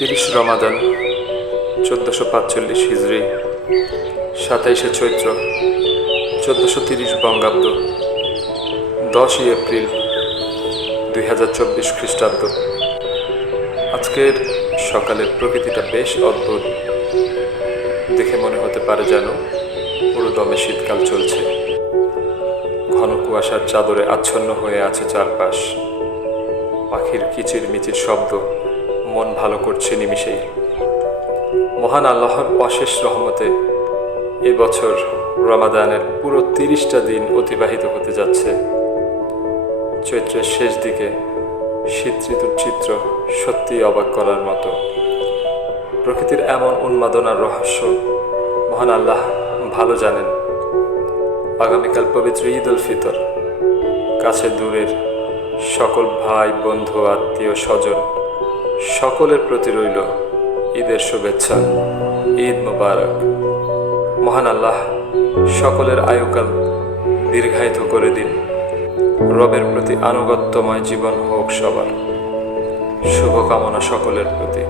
30 রমাদান 1445 হিজরি, 27শে চৈত্র 1430 বঙ্গাব্দ, 10ই এপ্রিল 2024 খ্রিস্টাব্দ। আজকের সকালের প্রকৃতিটা বেশ অদ্ভুত। দেখে মনে হতে পারে যেন পুরো দমে শীতকাল চলছে। ঘন কুয়াশার চাদরে আচ্ছন্ন হয়ে আছে চারপাশ। পাখির কিচিরমিচির শব্দ মন ভালো করছে নিমিষেই। মহান আল্লাহর অশেষ রহমতে এবছর রমাদানের পুরো 30টা দিন অতিবাহিত হতে যাচ্ছে। চৈত্রের শেষ দিকে শীত ঋতুর চিত্র সত্যিই অবাক করার মতো। প্রকৃতির এমন উন্মাদনার রহস্য মহান আল্লাহ ভালো জানেন। আগামীকাল পবিত্র ঈদ উল ফিতর। কাছে দূরের সকল ভাই বন্ধু আত্মীয় স্বজন সকলের প্রতি রইল ঈদের শুভেচ্ছা। ঈদ মুবারক। মহান আল্লাহ সকলের আয়ুকাল দীর্ঘায়িত করে দিন। রবের প্রতি আনুগত্যময় জীবন হোক সবার। শুভকামনা সকলের প্রতি।